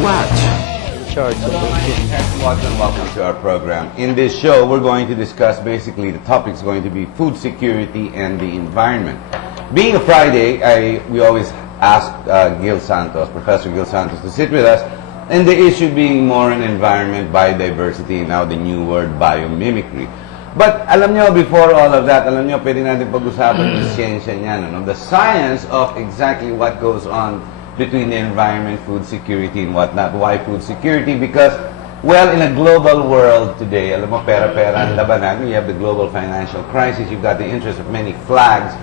watch. Welcome to our program. In this show, we're going to discuss basically the topic is going to be food security and the environment. Being a Friday, we always ask Gil Santos, Professor Gil Santos, to sit with us, and the issue being more on environment, biodiversity, now the new word biomimicry. But alam nyo, before all of that, alam nyo, pwede natin pag-usapan yung siyensya niyan, no? The science of exactly what goes on between the environment, food security, and whatnot. Why food security? Because, well, in a global world today, alam mo, pera-pera ang labanan. You have the global financial crisis. You've got the interest of many flags,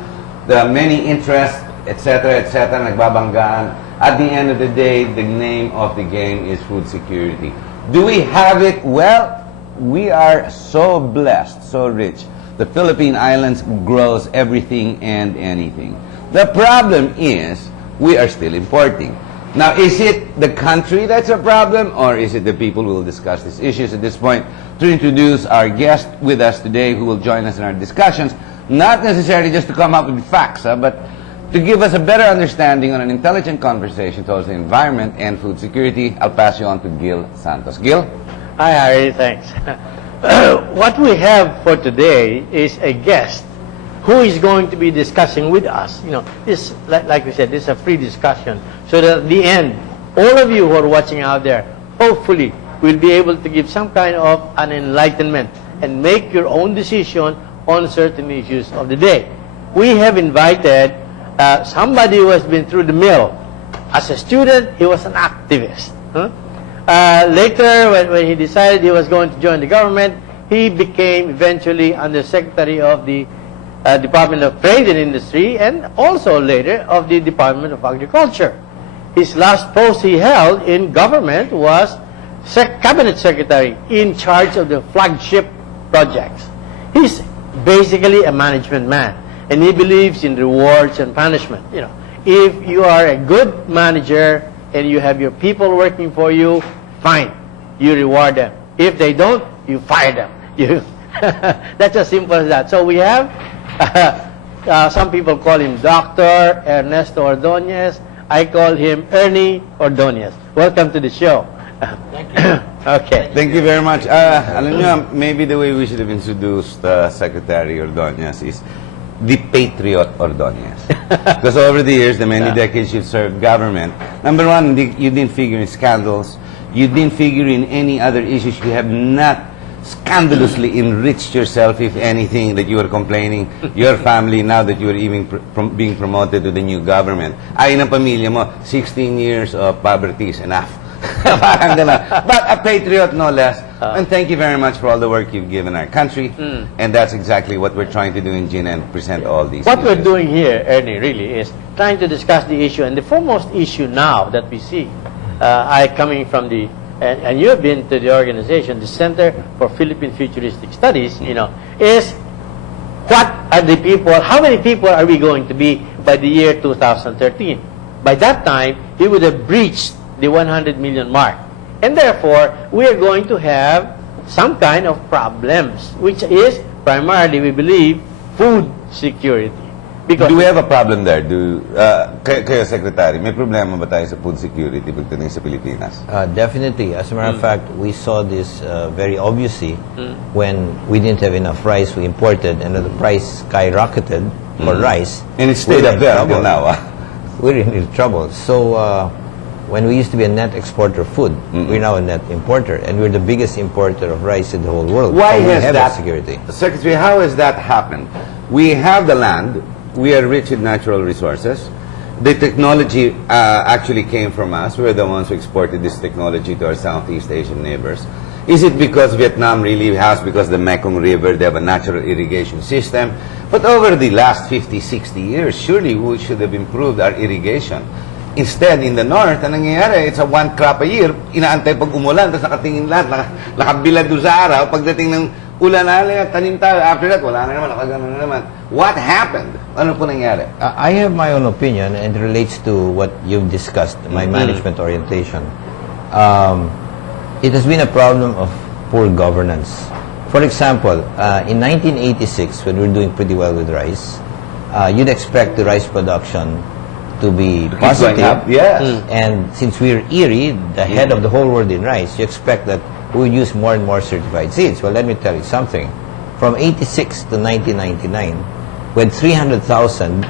the many interests, etc., nagbabanggaan. At the end of the day, the name of the game is food security. Do we have it? Well, we are so blessed, so rich. The Philippine Islands grows everything and anything. The problem is, we are still importing. Now, is it the country that's a problem, or is it the people who will discuss these issues at this point? To introduce our guest with us today, who will join us in our discussions, not necessarily just to come up with facts, but to give us a better understanding on an intelligent conversation towards the environment and food security. I'll pass you on to Gil Santos. Gil? Hi, Harry. Thanks. What we have for today is a guest who is going to be discussing with us. You know, this, like we said, this is a free discussion. So that at the end, all of you who are watching out there, hopefully, will be able to give some kind of an enlightenment and make your own decision on certain issues of the day. We have invited somebody who has been through the mill. As a student, he was an activist. Later, when he decided he was going to join the government, he became eventually Undersecretary of the Department of Trade and Industry, and also later of the Department of Agriculture. His last post he held in government was Cabinet Secretary in charge of the flagship projects. He's basically a management man, and he believes in rewards and punishment. You know, if you are a good manager and you have your people working for you, fine, you reward them. If they don't, you fire them. That's as simple as that. So we have, some people call him Dr. Ernesto Ordoñez. I call him Ernie Ordoñez. Welcome to the show. Thank you. Okay. Thank you very much. Alam nyo, maybe the way we should have introduced Secretary Ordoñez is the Patriot Ordoñez. Because over the years, the many decades you've served government, number one, you didn't figure in scandals. You didn't figure in any other issues. You have not scandalously enriched yourself, if anything, that you were complaining. Your family, now that you are even being promoted to the new government. Ayon ang pamilya mo, 16 years of poverty is enough. But a patriot, no less. And thank you very much for all the work you've given our country. And that's exactly what we're trying to do in GINA and present all these What issues. we're doing here, Ernie, really is trying to discuss the issue. And the foremost issue now that we see, I coming from the, and you've been to the organization, the Center for Philippine Futuristic Studies, you know, is what are the people, how many people are we going to be by the year 2013? By that time, we would have breached the 100 million mark. And therefore, we are going to have some kind of problems, which is primarily, we believe, food security. Because do we have a problem there? Kayo, Secretary, may problema ba tayo sa food security pagdating sa Pilipinas? Definitely. As a matter of fact, we saw this very obviously when we didn't have enough rice we imported, and the price skyrocketed for rice. And it stayed up there until now. We're in trouble. So when we used to be a net exporter of food, we're now a net importer, and we're the biggest importer of rice in the whole world. Why so has that, security? Secretary, how has that happened? We have the land, we are rich in natural resources. The technology actually came from us. We're the ones who exported this technology to our Southeast Asian neighbors. Is it because Vietnam really has, because the Mekong River, they have a natural irrigation system? But over the last 50, 60 years, surely we should have improved our irrigation. Instead, in the north, ang nangyayari, it's a one crop a year. Inaantay pag umulan, tapos nakatingin lahat, nakabilad doon sa araw. Pagdating ng ulan na, tanim tayo. After that, wala na naman, nakagano na naman. What happened? Ano po nangyari? I have my own opinion, and it relates to what you've discussed, my management orientation. It has been a problem of poor governance. For example, in 1986, when we were doing pretty well with rice, you'd expect the rice production to be Keep going positive. up, yes. And since we're Erie, the head of the whole world in rice, you expect that we would use more and more certified seeds. Well, let me tell you something. From 86 to 1999, we had 300,000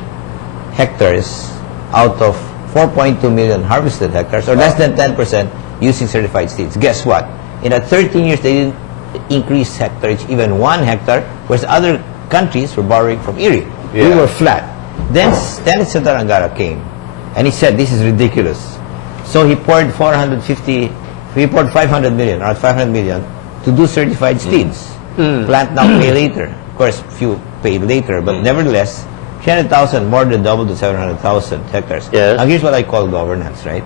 hectares out of 4.2 million harvested hectares, or less than 10% using certified seeds. Guess what? In that 13 years, they didn't increase hectares, even 1 hectare, whereas other countries were borrowing from Erie. We Yeah. were flat. Then Senator Angara came, and he said, this is ridiculous. So he poured 500 million, or 500 million, to do certified seeds. Plant now, pay later. Of course, few paid later, but nevertheless, 300,000 more than double to 700,000 hectares. Yes. Now here's what I call governance, right?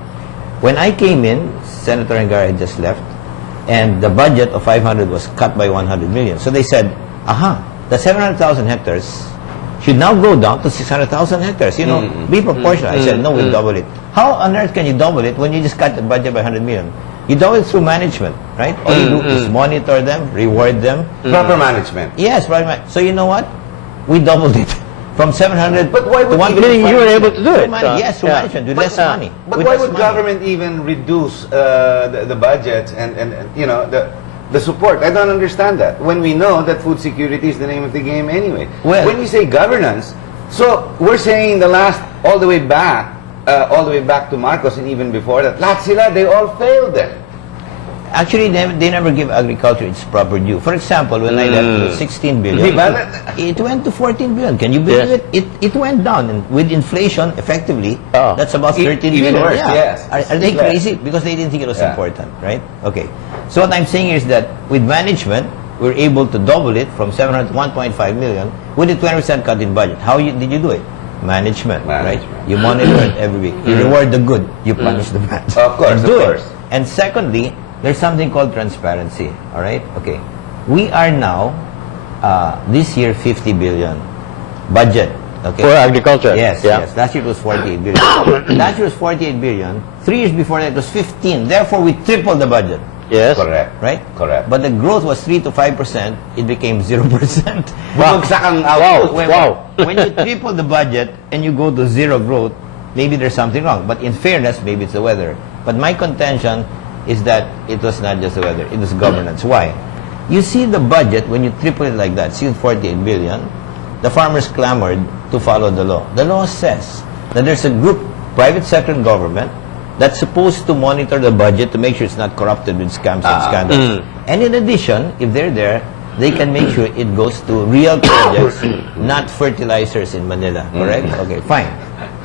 When I came in, Senator Angara had just left, and the budget of 500 was cut by 100 million. So they said, aha, the 700,000 hectares should now go down to 600,000 hectares. You know, be proportional. I said, no, we'll double it. How on earth can you double it when you just cut the budget by 100 million? You double it through management, right? All you do is monitor them, reward them. Proper management. Yes, right. So you know what? We doubled it from 700 But why to would 1 even- billion. You were able to do it. Yes, through management, with less money. But With why less would money. government even reduce the budget and you know the support? I don't understand that. When we know that food security is the name of the game anyway. Well- when you say governance, so we're saying the last all the way back to Marcos and even before that, lahat sila, they all failed then. Actually, they never give agriculture its proper due. For example, when I left, it was 16 billion. Diba? It went to 14 billion. Can you believe Yes. it? It went down. And with inflation, effectively, Oh. that's about 13 Even billion. worse, Yeah. yes. Are they Less. crazy? Because they didn't think it was Yeah. important, right? Okay. So what I'm saying is that with management, we're able to double it from 700 to 1.5 million with a 20% cut in budget. How did you do it? Management, right? Management. You monitor it every week. You reward the good. You punish the bad. Of course, And do of it. course. And secondly, there's something called transparency. All right? Okay. We are now, this year, 50 billion budget. Okay. For agriculture. Yes, Yeah. yes. Last year it was 48 billion. Last year was 48 billion. 3 years before that it was 15. Therefore, we tripled the budget. Yes. Correct. Right? Correct. But the growth was 3 to 5%. It became 0%. Bumagsak ang output. Wow. When you triple the budget and you go to zero growth, maybe there's something wrong. But in fairness, maybe it's the weather. But my contention is that it was not just the weather, it was governance. Why? You see the budget, when you triple it like that, see 48 billion, the farmers clamored to follow the law. The law says that there's a group, private sector and government, that's supposed to monitor the budget to make sure it's not corrupted with scams and scandals. And in addition, if they're there, they can make sure it goes to real projects, not fertilizers in Manila. Correct? Okay, fine.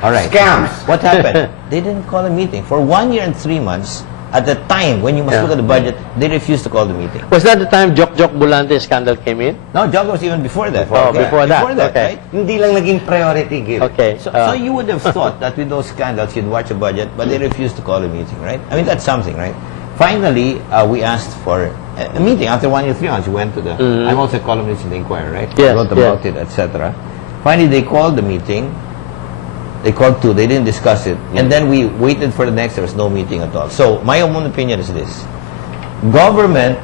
All right. Scams. What happened? They didn't call a meeting. For 1 year and 3 months, at the time when you must look at the budget, they refused to call the meeting. Was that the time Jok Bulante scandal came in? No, Jog was even before that. Before that. Before that, Okay. right? Hindi lang naging priority, Gil. Okay. So you would have thought that with those scandals, you'd watch a budget, but they refused to call a meeting, right? I mean, that's something, right? Finally, we asked for a meeting. After 1 year, 3 months, we went to the... I'm also a columnist in the Inquirer, right? Yes, I wrote about it, etc. Finally, they called the meeting. They called 2. They didn't discuss it. And then we waited for the next. There was no meeting at all. So my own opinion is this. Government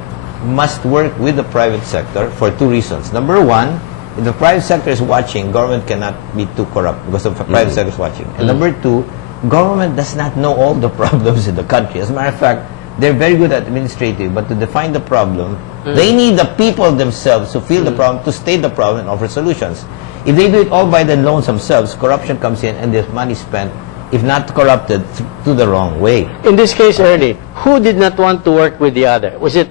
must work with the private sector for 2 reasons. Number 1, if the private sector is watching, government cannot be too corrupt because the private sector is watching. And number 2, government does not know all the problems in the country. As a matter of fact, they're very good at administrative, but to define the problem, they need the people themselves to feel the problem, to state the problem and offer solutions. If they do it all by themselves, corruption comes in and there's money spent, if not corrupted, to the wrong way. In this case, Ernie, who did not want to work with the other? Was it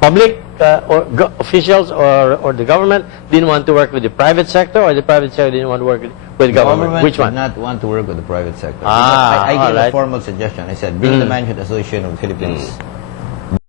public officials or the government didn't want to work with the private sector, or the private sector didn't want to work with government? Which did one? not want to work with the private sector. Ah, I gave alright. a formal suggestion. I said, bring the Management Association of the Philippines